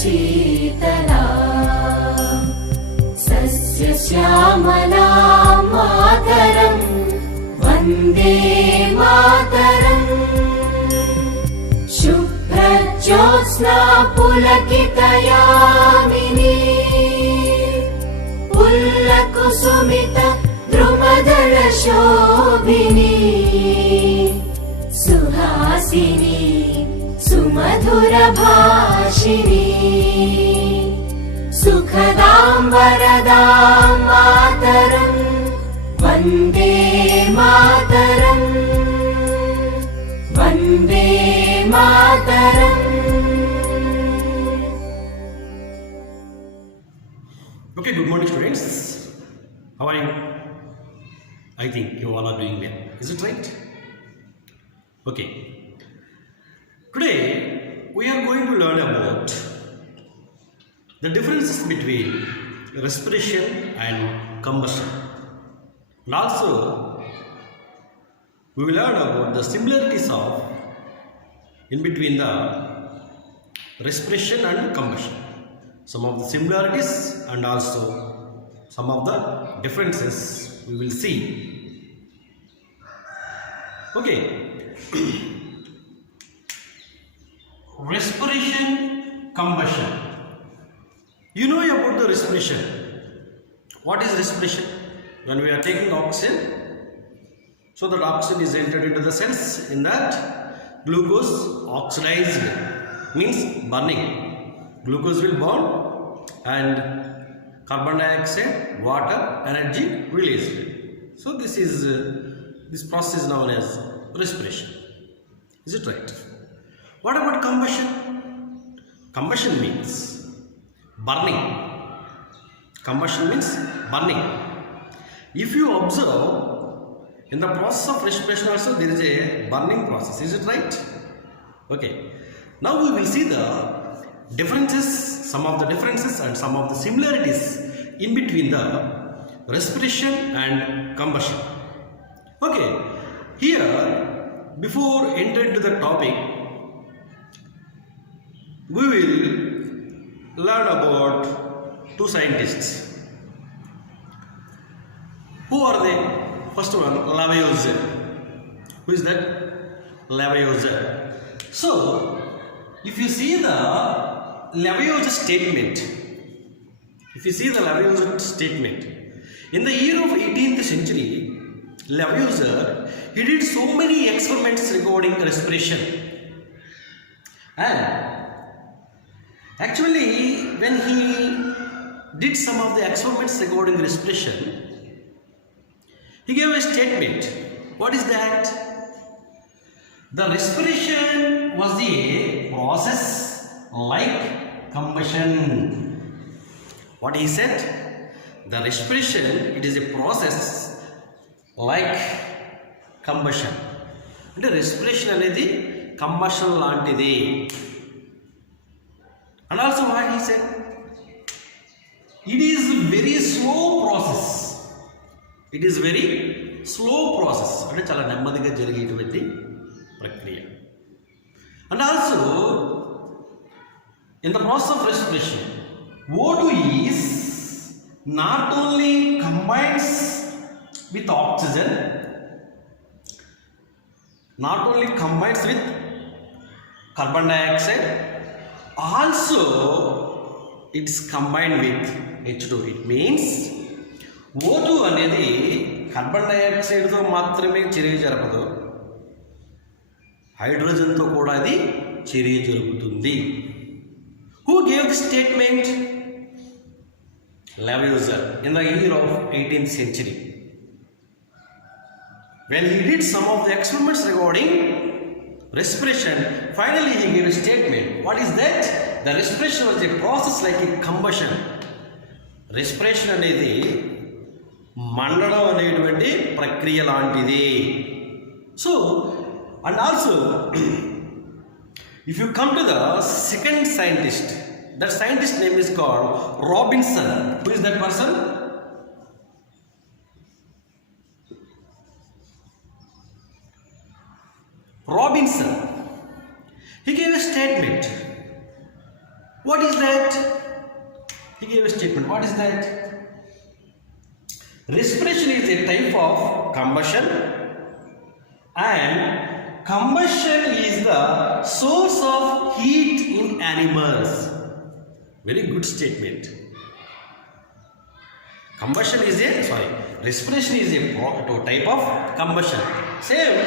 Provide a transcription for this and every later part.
Sheetla सस्यश्यामला Mataram Vande Mataram शुभ्रज्योत्स्ना पुलकितयामिनी पुल्लकुसुमित द्रुमदलशोभिनी Suhasini सुमधुरभाषिणी सुखदां वरदां Mataram Vande Mataram Vande Mataram. Okay, good morning students. How are you? I think you all are doing well. Is it right? Okay. Today we are going to learn about the differences between respiration and combustion. And also we will learn about the similarities of in between the respiration and combustion. Some of the similarities and also some of the differences we will see. Okay. Respiration, combustion. You know about the respiration. What is respiration? When we are taking oxygen, so that oxygen is entered into the cells, in that glucose oxidized means burning. Glucose will burn and carbon dioxide, water, energy released. So this process is known as respiration. Is it right? What about combustion? Combustion means burning. Combustion means burning. If you observe, in the process of respiration also there is a burning process. Is it right? Okay. Now we will see the differences, some of the differences and some of the similarities in between the respiration and combustion. Okay. Here, before entering to the topic, we will learn about two scientists. Who are they? First one, Lavoisier. Who is that? Lavoisier. So, if you see the Lavoisier statement, in the year of 18th century, Lavoisier, he did so many experiments regarding respiration. And actually, when he did some of the experiments regarding respiration, he gave a statement. What is that? The respiration was a process like combustion. What he said? The respiration, it is a process like combustion. And the respiration అనేది combustion లాంటిది. And also what he said? It is very slow process. It is very slow process. అంటే చాలా నెమ్మదిగా జరిగేటువంటి ప్రక్రియ. And also in the process of respiration, O2 is not only combines with oxygen, not only combines with carbon dioxide, also it's combined with H2. It means O2 అనేది carbon డైఆక్సైడ్తో మాత్రమే చర్య జరపదు, హైడ్రోజన్తో కూడా అది చర్య జరుపుతుంది. Who gave the statement? Lavoisier in the year of 18th century. When he did some of the experiments regarding respiration, finally he gave a statement. What is that? The respiration was a process like a combustion. Respiration అనేది మండడం అనేటువంటి ప్రక్రియ లాంటిది. So, and also if you come to the second scientist, that scientist name is called Robinson. Who is that person? Robinson. He gave a statement. What is that? He gave a statement. What is that? Respiration is a type of combustion, and combustion is the source of heat in animals. Very good statement. Respiration is a type of combustion. Same.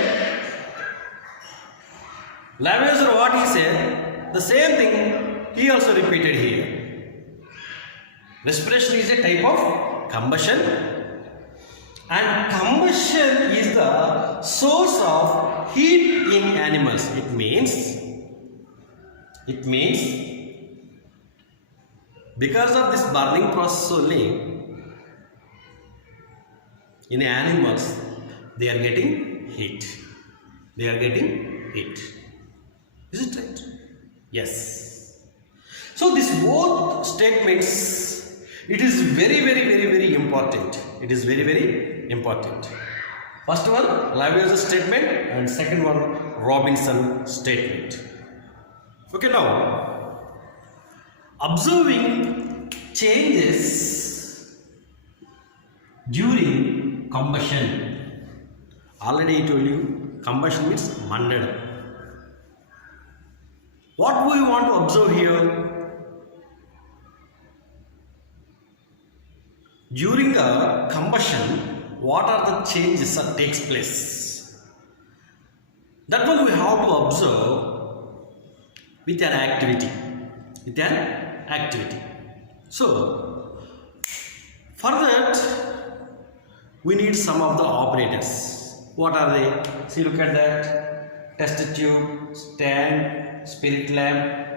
Lavoisier, what he said, the same thing he also repeated here. Respiration is a type of combustion, and combustion is the source of heat in animals. It means because of this burning process only, in animals they are getting heat. Is it right? Yes. So these both statements, it is very important. It is very important. First one, Lavoisier statement, and second one, Robinson statement. Okay, now observing changes during combustion. Already I told you, combustion means mandada. What we want to observe here? During the combustion, what are the changes that takes place? That one we have to observe with an activity. So, for that, we need some of the operators. What are they? See, look at that. Test tube, stand, spirit lamp,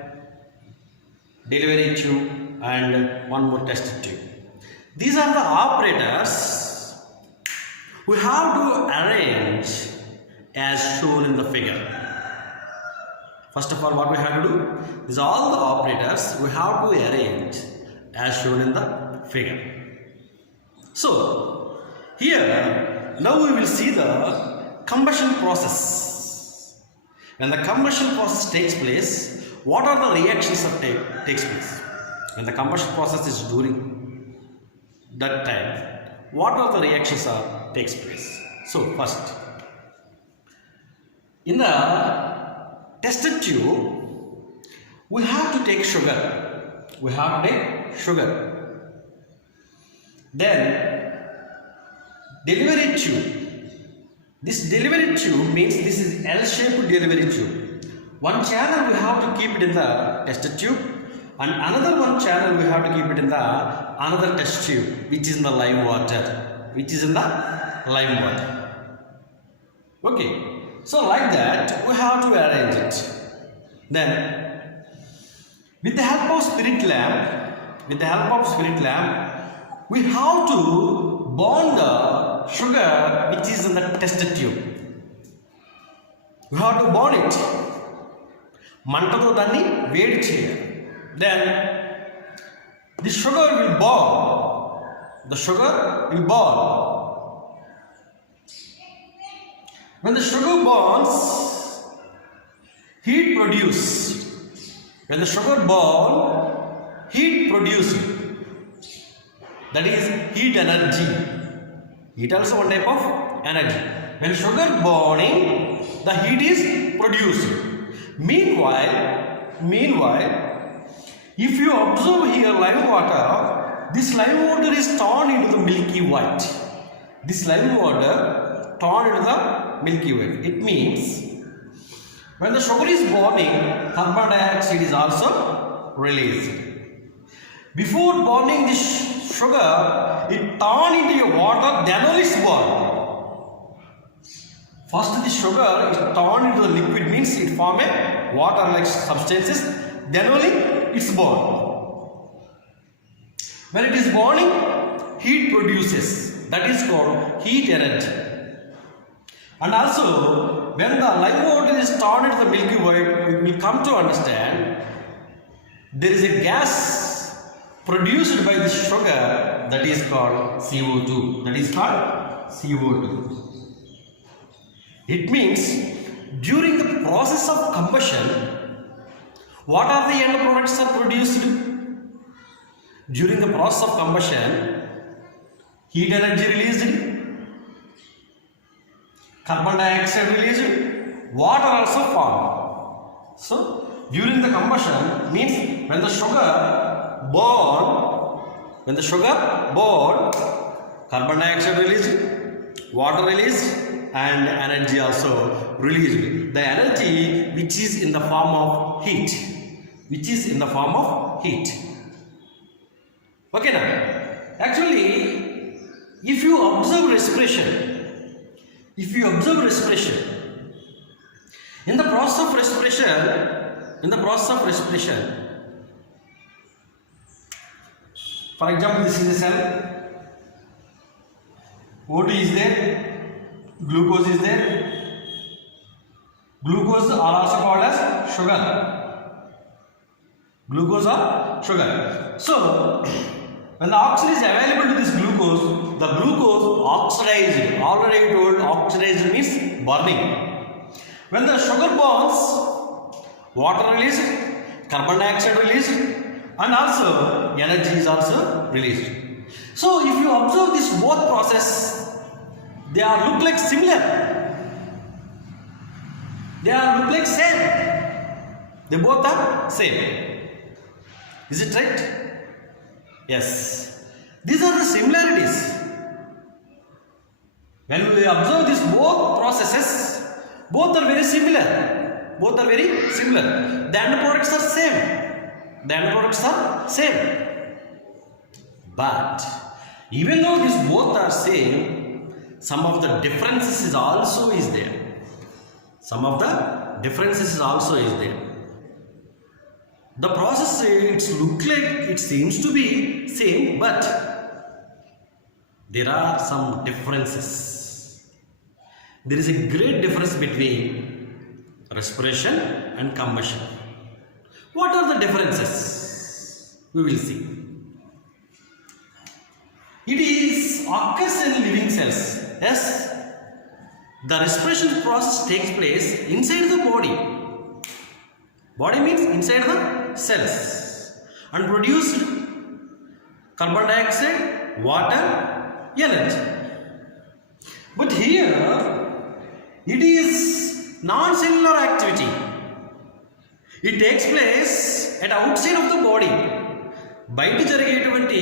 delivery tube, and one more test tube. These are the operators we have to arrange as shown in the figure. First of all, what we have to do? These are all the operators we have to arrange as shown in the figure. So, here, now we will see the combustion process. When the combustion process takes place, what are the reactions that takes place? When the combustion process is during that time, what are the reactions that takes place? So, first, in the test tube, we have to take sugar. Then, delivery tube. This delivery tube means this is L-shaped delivery tube. One channel we have to keep it in the test tube, and another one channel we have to keep it in the another test tube, which is in the lime water. Okay. So like that, we have to arrange it. Then, with the help of spirit lamp, we have to burn the sugar which is in the test tube. We have to burn it. Mantato danni vedi cheyali. Then, the sugar will burn. When the sugar burns, heat produced. When the sugar burns, heat produced. That is heat energy. Heat also one type of energy. When sugar burning, the heat is produced. Meanwhile, if you observe here lime water, this lime water is turned into the milky white. It means when the sugar is burning, carbon dioxide is also released. Before burning this sugar, it turned into a water, then only it's burned. First the sugar is turned into the liquid, means it form a water-like substances, then only it's burned. When it is burning, heat produces. That is called heat energy. And also, when the lime water is turned into the milky white, we will come to understand there is a gas produced by the sugar that is called CO2. It means during the process of combustion, What are the end products are produced? During the process of combustion, heat energy released, carbon dioxide released, water also formed. So, during the combustion means when the sugar burned, carbon dioxide released, water released, and energy also released. The energy which is in the form of heat. Okay now. Actually, if you observe respiration, in the process of respiration, for example, this is a cell. O2 is there, glucose is there. Glucose are also called as sugar. So, when the oxygen is available to this glucose, the glucose oxidized. Already I told oxidized means burning. When the sugar burns, water released, carbon dioxide released, and also energy is also released. So if you observe this both process, they are look like similar. They are look like same. They both are same. Is it right? Yes. These are the similarities. When we observe these both processes, both are very similar. The end products are same. But even though these both are same, some of the differences also is there. The process it seems to be same, but there are some differences. There is a great difference between respiration and combustion. What are the differences? We will see. It occurs in living cells. Yes, the respiration process takes place inside the body. Body means inside the cells, and produced carbon dioxide, water, energy. But here it is non-cellular activity. It takes place at outside of the body. బయట జరిగేటువంటి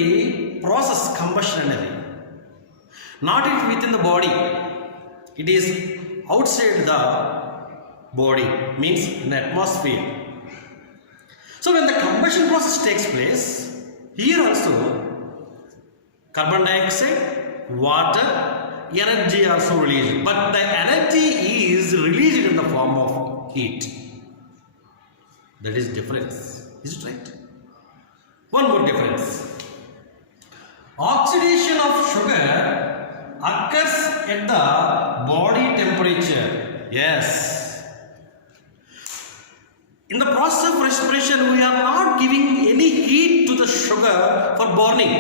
process combustion అనేది not it within the body. It is outside the body, means in the atmosphere. So when the combustion process takes place, here also carbon dioxide, water, energy also released, but the energy is released in the form of heat. That is difference. Is it right? One more difference. Oxidation of sugar occurs at the body temperature. Yes. In the process of respiration, we are not giving any heat to the sugar for burning.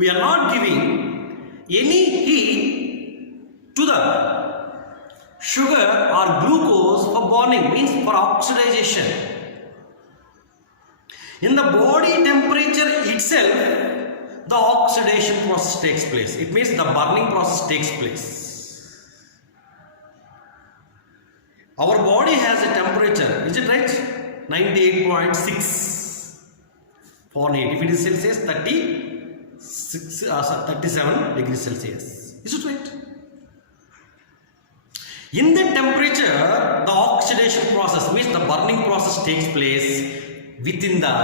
We are not giving any heat to the sugar or glucose for burning, means for oxidation. In the body temperature itself, the oxidation process takes place. It means the burning process takes place. Our body has a temperature, is it right? 98.6 Fahrenheit. If it is Celsius, 37 degrees Celsius. Is it right? In that temperature, the oxidation process, means the burning process takes place within the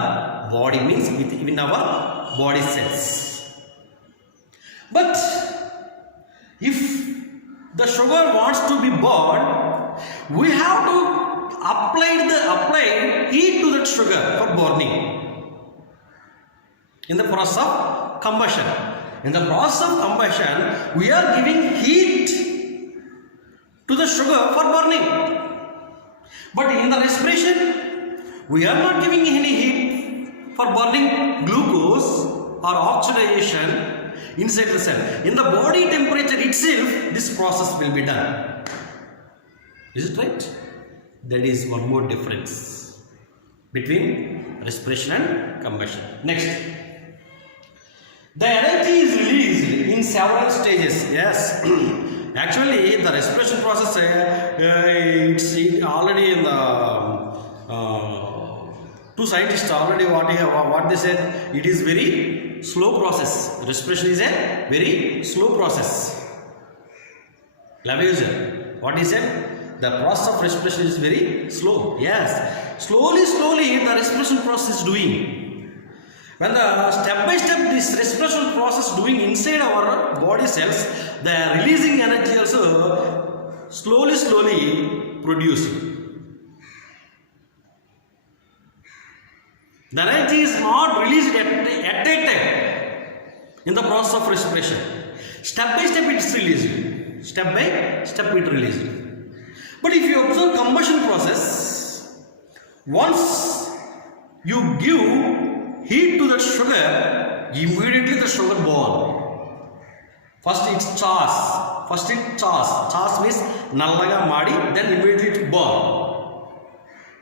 body, means within our body cells. But if the sugar wants to be burned, we have to apply heat to that sugar for burning. In the process of combustion, we are giving heat to the sugar for burning. But in the respiration, we are not giving any heat for burning glucose or oxidation inside the cell. In the body temperature itself, this process will be done. Is it right? That is one more difference between respiration and combustion. Next, the energy is released in several stages. Yes, actually, the respiration process it's already in the two scientists already what they said. It is very slow process. Respiration is a very slow process. Lavoisier, what he said? The process of respiration is very slow. Yes, slowly the respiration process is doing. When the step by step this respiration process doing inside our body cells, the releasing energy also slowly producing. The energy is not released at a time in the process of respiration. Step by step it is released. Step by step it released. But if you observe combustion process, once you give heat to the sugar, immediately the sugar burn. First it chars. Chars means nallaga madi, then immediately it burn.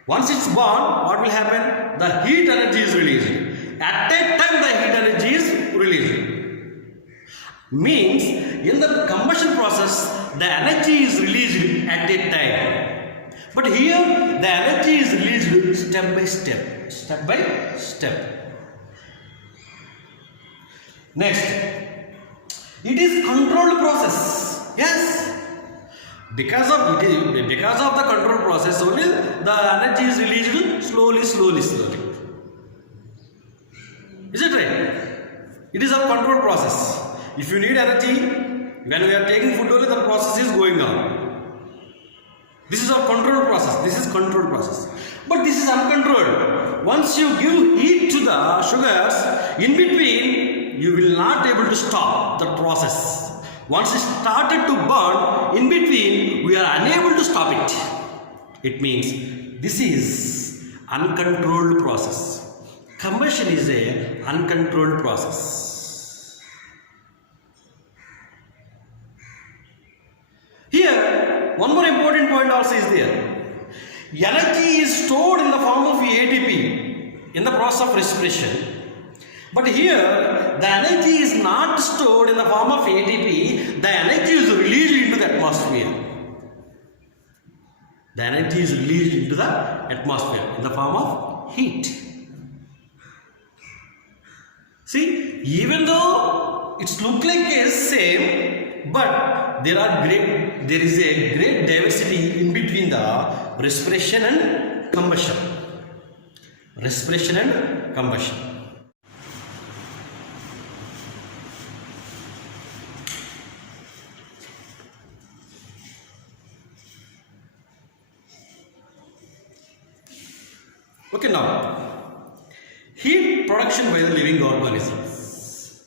Once it's burned, what will happen? The heat energy is released. At that time the heat energy is released. Means in the combustion process the energy is released at a time, but here the energy is released step by step. Next, it is controlled process. Yes, because of the control process only the energy is released slowly. Is it right? It is a control process. If you need energy, when we are taking food only, the process is going on. This is our control process. But this is uncontrolled. Once you give heat to the sugars, in between, you will not able to stop the process. Once it started to burn, in between, we are unable to stop it. It means this is uncontrolled process. Combustion is a uncontrolled process. Here, one more important point also is there. Energy is stored in the form of ATP in the process of respiration. But here, the energy is not stored in the form of ATP. The energy is released into the atmosphere. The energy is released into the atmosphere in the form of heat. See, even though it's look like it's same, but there is a great diversity in between the respiration and combustion. Respiration and combustion. Okay, now heat production by the living organisms.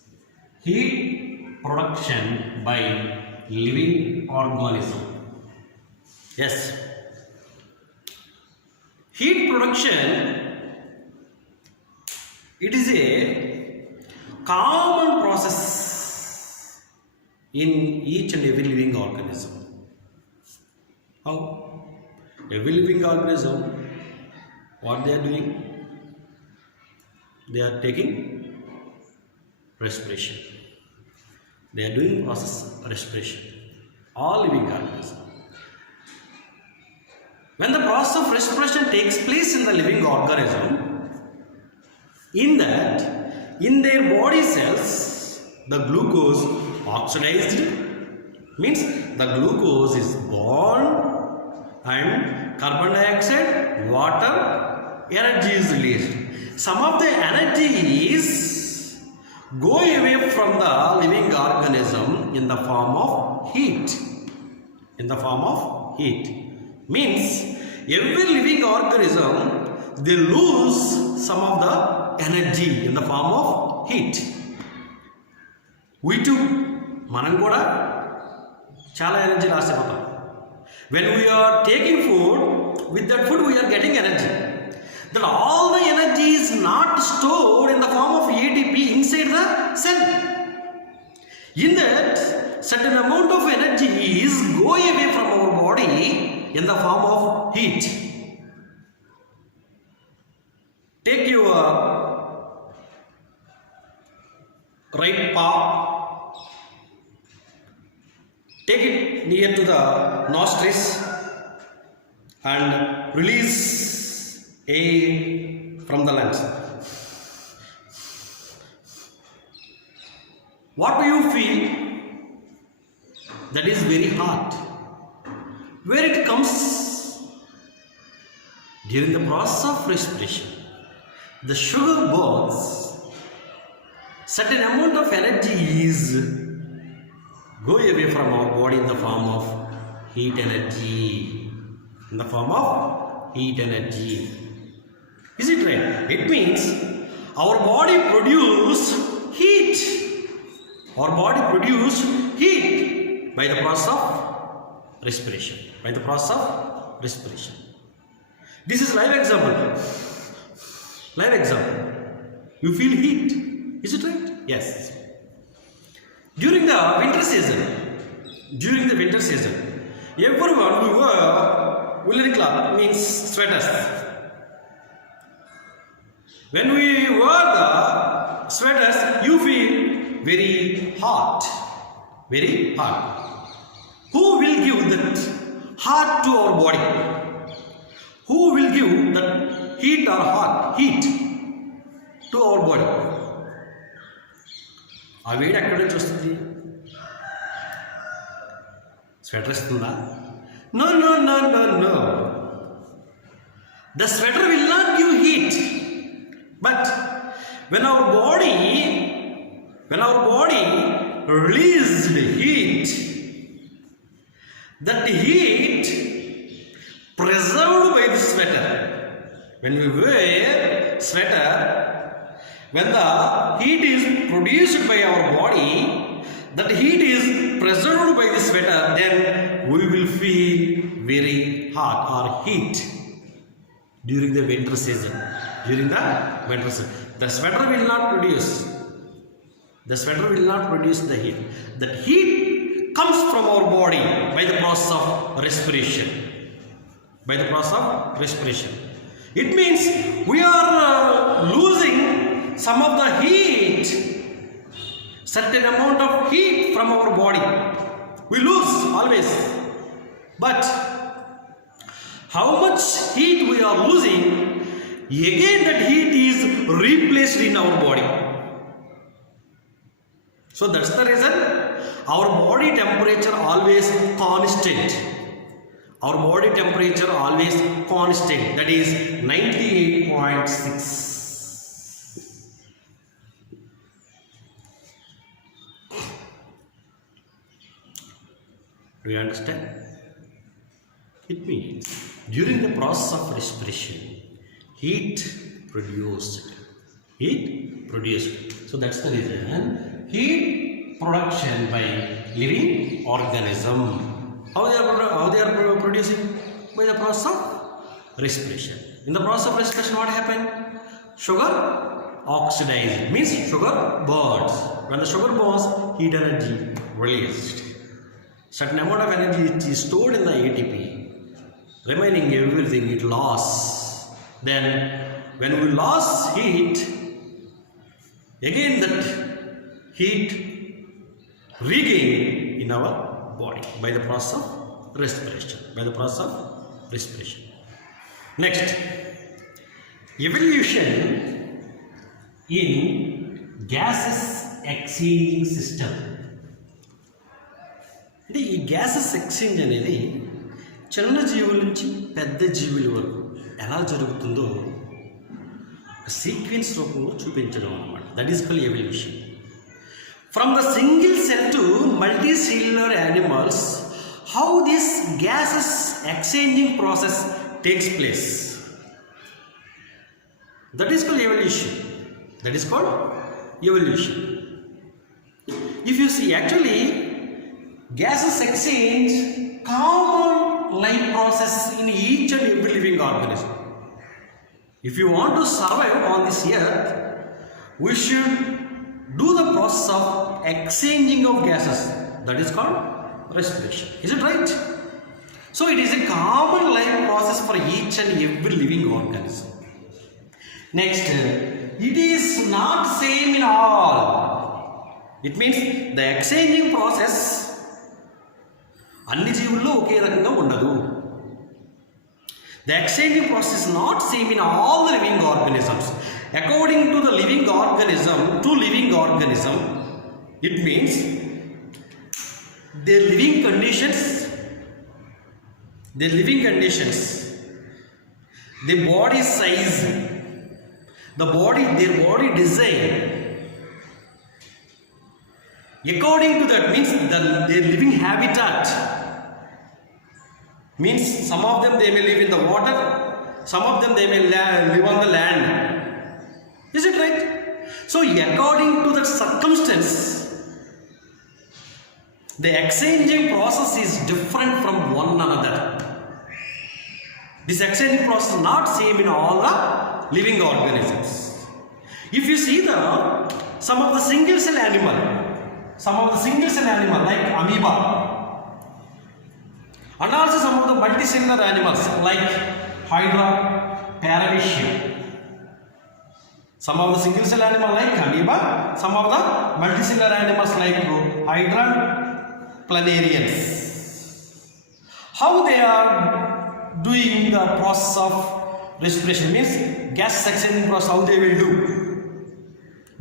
Heat production by living organism. Yes. Heat production, it is a common process in each and every living organism. How? Every living organism, what they are doing? They are taking respiration. They are doing process respiration. All living organisms. When the process of respiration takes place in the living organism, in that, in their body cells, the glucose oxidized, means the glucose is burned and carbon dioxide, water, energy is released. Some of the energies go away from the living organism in the form of heat. In the form of heat. Means every living organism, they lose some of the energy in the form of heat. We too, manam kuda chala energy loss avutam. When we are taking food, with that food we are getting energy. That all the energy is not stored in the form of ATP inside the cell. In that, certain amount of energy is going away from our body in the form of heat. Take your right paw, take it near to the nostrils and release air from the lungs. What do you feel? That is very hot. Where it comes? During the process of respiration, the sugar burns. Certain amount of energy is go away from our body in the form of heat energy. In the form of heat energy. Is it right? It means our body produce heat. Our body produce heat by the process of respiration. By the process of respiration. This is live example. Live example. You feel heat. Is it right? Yes. During the winter season, everyone will wear woolen cloth, means sweaters. When we wear the sweaters, you feel very hot. Very hot. Who will give that heat to our body? Who will give that heat or hot heat to our body? ఆ వేడి ఎక్కడి నుంచి వస్తుంది? Sweater ఇస్తుందా? No, no, no, no, no. The sweater will not give heat. But when our body released heat, that heat preserved by the sweater. When we wear sweater, when the heat is produced by our body, that heat is preserved by the sweater, then we will feel very hot or heat during the winter season. During the winter season, the sweater will not produce. The sweater will not produce the heat. That heat comes from our body by the process of respiration. By the process of respiration. It means we are losing some of the heat, certain amount of heat from our body. We lose always. But how much heat we are losing, again that heat is replaced in our body. So that's the reason our body temperature always constant. Our body temperature always constant, that is 98.6. Do you understand? It means during the process of respiration, heat produced. So that's the reason heat production by living organism. How they are producing? By the process of respiration. In the process of respiration, what happened? Sugar oxidized, means sugar burns. When the sugar burns, heat energy released. Certain amount of energy is stored in the ATP. Remaining everything it lost. Then when we lost heat, again that heat regained in our body by the process of respiration. By the process of respiration. Next, evolution in gases exchanging system. అంటే ఈ gases exchange అనేది చిన్న జీవుల నుంచి పెద్ద జీవుల వరకు ఎలా జరుగుతుందో ఒక సీక్వెన్స్ రూపంలో చూపించడం అన్నమాట. That is called evolution. From the single cell to multi cellular animals, how this gases exchanging process takes place. That is called evolution. That is called evolution. If you see, actually gases exchange common life process in each and every living organism. If you want to survive on this earth, we should do the process of exchanging of gases. That is called respiration. Is it right? So it is a common life process for each and every living organism. Next, it is not same in all. It means the exchanging process అన్ని జీవుల్లో ఒకే రకంగా ఉండదు. The exchanging process is not same in all the living organisms. According to the living organism, it means their living conditions, their body size, their body design. According to that means their living habitat. Means some of them they may live in the water, some of them they may live on the land. Is it right? So according to that circumstance, the exchanging process is different from one another. This exchanging process is not same in all the living organisms. If you see some of the single cell animal like amoeba, and also some of the multicellular animals like hydra, paramecia. Some of the single cell animals like amoeba, some of the multicellular animals like hydra, planarians. How they are doing the process of respiration means gas suction process, how they will do.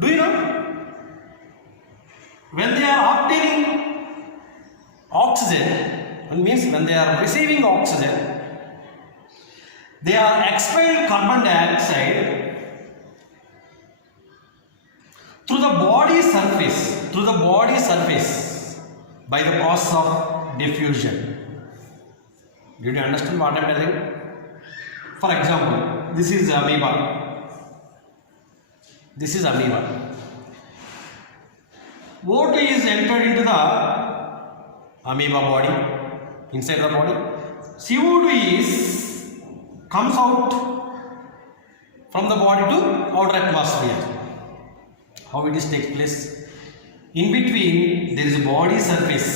Do you know? When they are obtaining oxygen, it means when they are receiving oxygen, they are expelled carbon dioxide through the body surface by the process of diffusion. Did you understand what I am telling? For example, this is amoeba. What is entered into the amoeba body? Inside the body, CO2 comes out from the body to outer atmosphere. How it is take place? In between there is a body surface.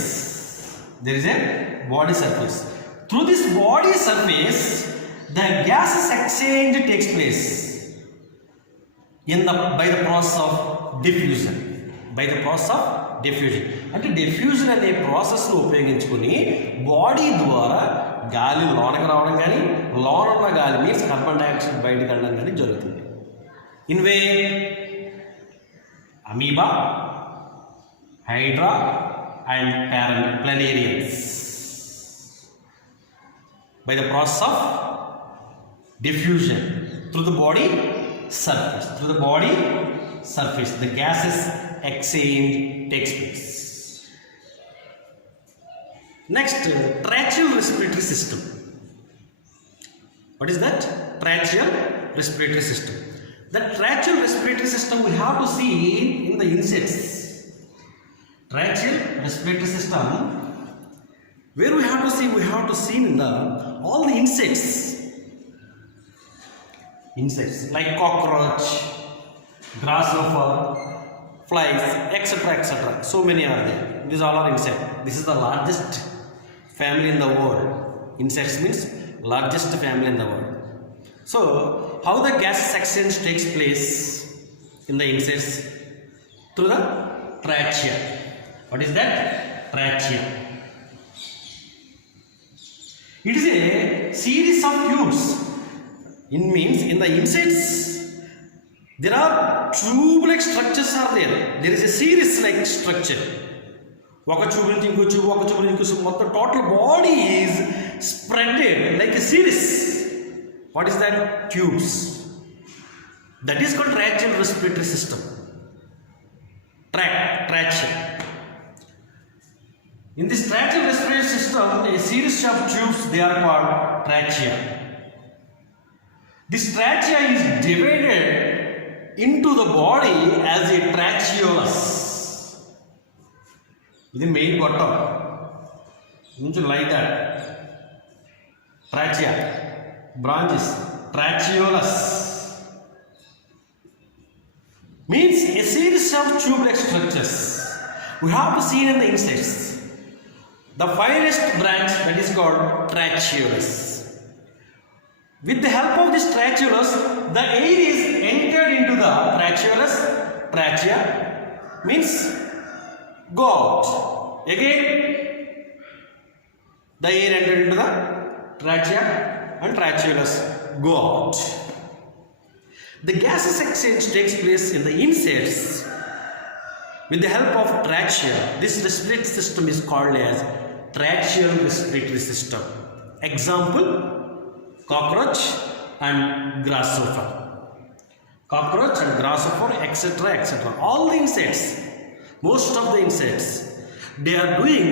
Through this body surface, the gases exchange takes place by the process of diffusion. అంటే diffusion అనే ప్రాసెస్ను ఉపయోగించుకుని body ద్వారా గాలి లోనకి రావడం కానీ లోన ఉన్న గాలి మీన్స్ కార్బన్ డైఆక్సైడ్ బయటకు వెళ్ళడం కానీ జరుగుతుంది. ఇన్వే amoeba, hydra and planarians by the process of diffusion through the body surface, the gases exchange takes place. Next, tracheal respiratory system. What is that? Tracheal respiratory system. The tracheal respiratory system we have to see in the insects. Tracheal respiratory system, where we have to see in all the insects like cockroach, grasshopper, flies, etc. So many are there. These all are insects. This is the largest family in the world. Insects means largest family in the world. So how the gas exchange takes place in the insects? Through the trachea. What is that? Trachea. It is a series of tubes. It means in the insects there are tube-like structures are there. There is a series-like structure. Oka tube into inko tube, oka tube into inko tube. The total body is spreaded like a series. What is that? Tubes. That is called tracheal respiratory system. Trachea. In this tracheal respiratory system, a series of tubes, they are called trachea. This trachea is divided into the body as a tracheolus. This is the main bottom. Like that. Trachea. Branches. Tracheolus. Means a series of tube-like structures. We have to see in the insects. the finest branch, that is called tracheolus. With the help of this tracheolus, the air is entered into the tracheolus. Trachea means go out. Again, the air entered into the trachea and tracheolus go out. The gases exchange takes place in the insides. With the help of trachea, this respiratory system is called as tracheal respiratory system. Example, cockroach and grasshopper. Cockroach and grasshopper, etc., etc. All the insects, most of the insects, they are doing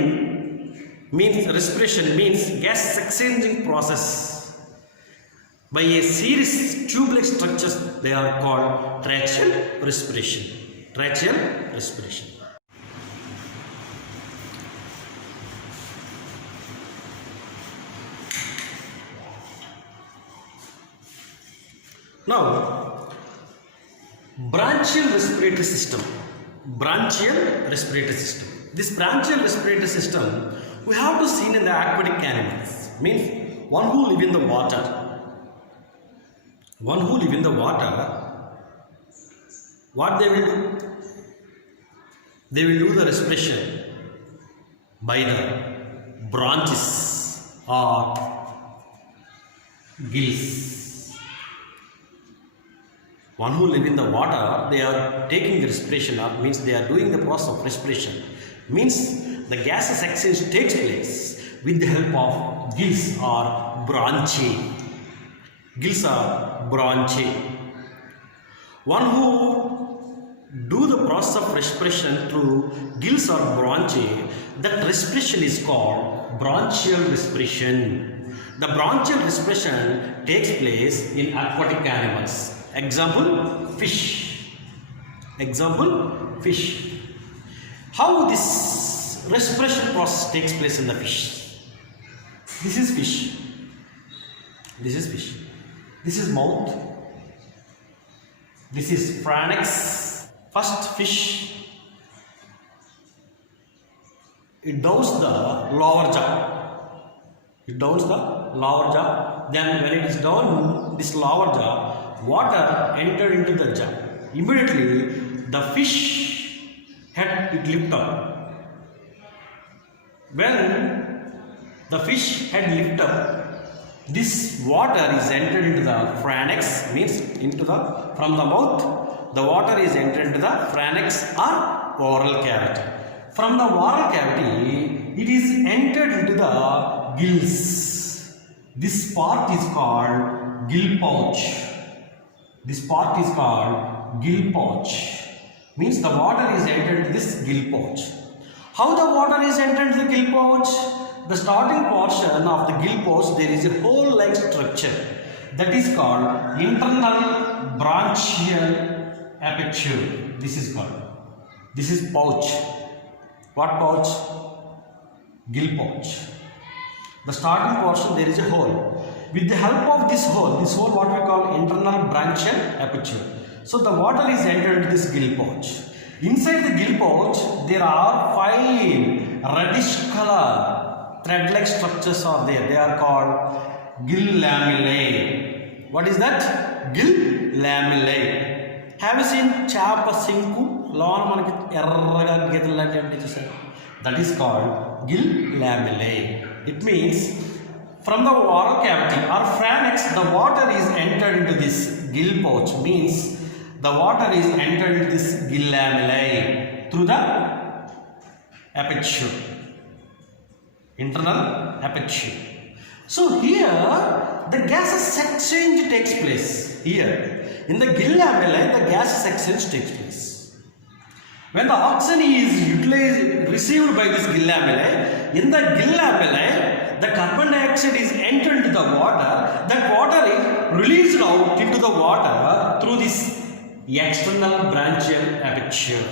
means respiration means gas exchanging process by a series tube-like structures. They are called tracheal respiration. Tracheal respiration. Now, branchial respiratory system. Branchial respiratory system. This branchial respiratory system we have to see in the aquatic animals. Means one who live in the water. One who live in the water. What they will do? They will do the respiration by the branches or gills. One who live in the water, they are taking the respiration or means they are doing the process of respiration. Means the gases exchange takes place with the help of gills or branchiae. Gills or branchiae. One who do the process of respiration through gills or branchiae, that respiration is called branchial respiration. The branchial respiration takes place in aquatic animals. Example, fish. Example, fish. How this respiration process takes place in the fish? This is fish. This is fish. This is mouth. This is pharynx. First fish, it downs the lower jaw. It downs the lower jaw. Then when it is down this lower jaw, water entered into the jaw. Immediately the fish head it lift up. When the fish head lift up, this water is entered into the pharynx, means into the from the mouth. The water is entered into the pharynx or oral cavity. From the oral cavity, it is entered into the gills. This part is called gill pouch. This part is called gill pouch. Means the water is entered into this gill pouch. How the water is entered into the gill pouch? The starting portion of the gill pouch, there is a hole-like structure that is called internal branchial aperture. This is called. This is pouch. What pouch? Gill pouch. The starting portion there is a hole. With the help of this hole what we call internal branchial aperture. So the water is entered into this gill pouch. Inside the gill pouch there are 5 reddish color thread-like structures are there. They are called gill lamellae. What is that? Gill lamellae. Have you seen chapa sinku? That is called gill lamellae. It means from the oral cavity or pharynx, the water is entered into this gill pouch. Means the water is entered into this gill lamellae through the aperture, internal aperture. So here the gases exchange takes place. Here in the gill lamellae, the gases exchange takes place. When the oxygen is received by this gill lamellae, in the gill lamellae, the carbon dioxide is entered into the water. That water is released out into the water through this external branchial aperture.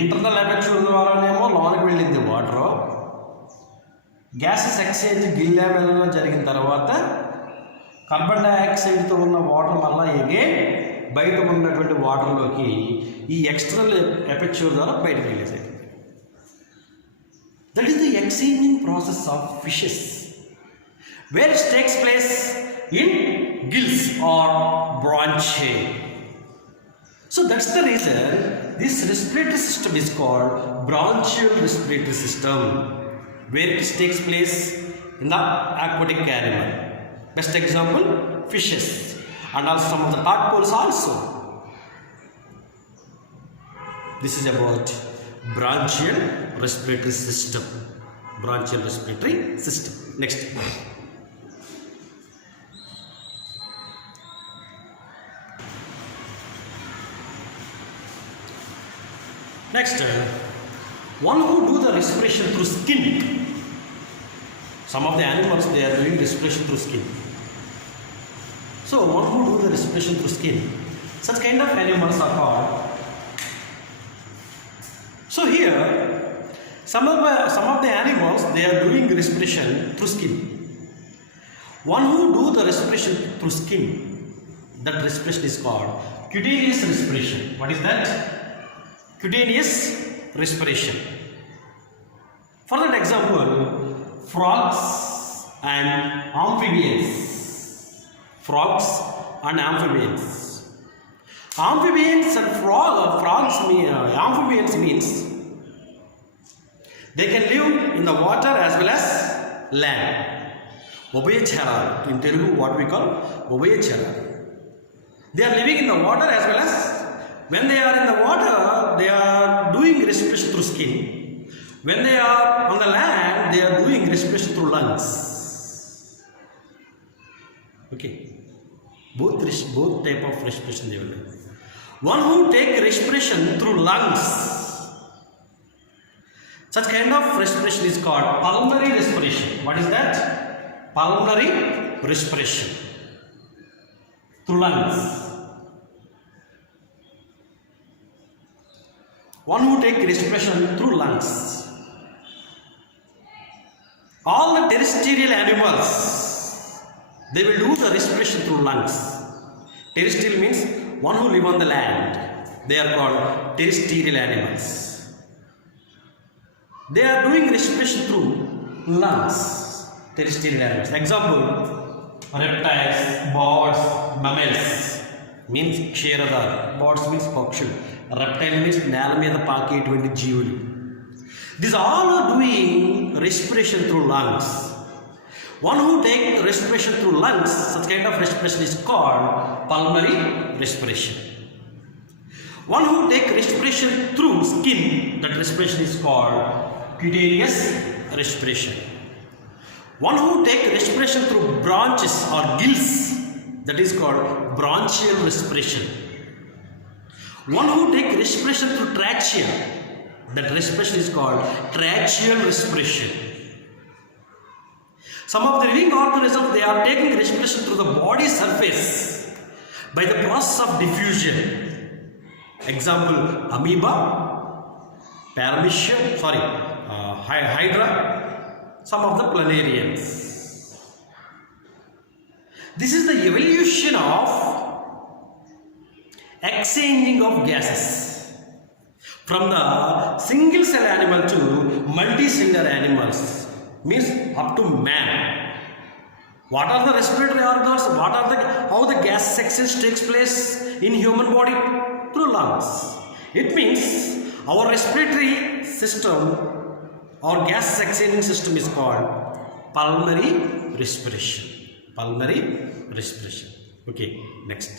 Internal aperture ద్వారానేమో లోనికి వెళ్ళింది water. Gases exchange Gill లామెల్లాలో జరిగిన తర్వాత carbon డైఆక్సైడ్తో ఉన్న water మళ్ళీ again బయట ఉన్నటువంటి వాటర్లోకి ఈ ఎక్స్టర్నల్ అపెర్చర్ ద్వారా బయటకు రిలీజ్ అవుతుంది. That is the exchanging process of fishes, where it takes place in gills or branchiae. So that's the reason this respiratory system is called branchial respiratory system, where it takes place in the aquatic animal. Best example, fishes, and also some of the tadpoles also. This is about branchial respiratory system. Branchial respiratory system. Next. Next, one who do the respiration through skin. Some of the animals, they are doing respiration through skin. So one who do the respiration through skin, such kind of animals are called. So here, some of the animals, they are doing respiration through skin. One who do the respiration through skin, that respiration is called cutaneous respiration. What is that? Cutaneous respiration. For that example, frogs and amphibians. Frogs and amphibians. Amphibians and amphibians means they can live in the water as well as land. Ubhayachara. In Telugu, what we call Ubhayachara. They are living in the water as well as, when they are in the water, they are doing respiration through skin. When they are on the land, they are doing respiration through lungs. Okay. Both type of respiration they will do. One who take respiration through lungs, such kind of respiration is called pulmonary respiration. What is that? Pulmonary respiration through lungs. One who take respiration through lungs. All the terrestrial animals, they will do the respiration through lungs. Terrestrial means one who live on the land. They are called terrestrial animals. They are doing respiration through lungs. Terrestrial animals. Example, reptiles, birds, mammals means ksheradar. Birds means pakshulu. Reptile means నేల మీద పాకేటువంటి జీవులు. These all are doing respiration through lungs. One who take respiration through lungs, such kind of respiration is called pulmonary respiration. One who take respiration through skin, that respiration is called cutaneous respiration. One who take respiration through branches or gills, that is called branchial respiration. One who take respiration through trachea, that respiration is called tracheal respiration. Some of the living organisms, they are taking respiration through the body surface by the process of diffusion. Example, amoeba, paramecium, hydra, some of the planarians. This is the evolution of exchanging of gases from the single cell animal to multicellular animals, means up to man. What are the respiratory organs? How the gas exchange takes place in human body? Through lungs. It means our respiratory system, our gas exchanging system is called pulmonary respiration. Pulmonary respiration. Okay, next.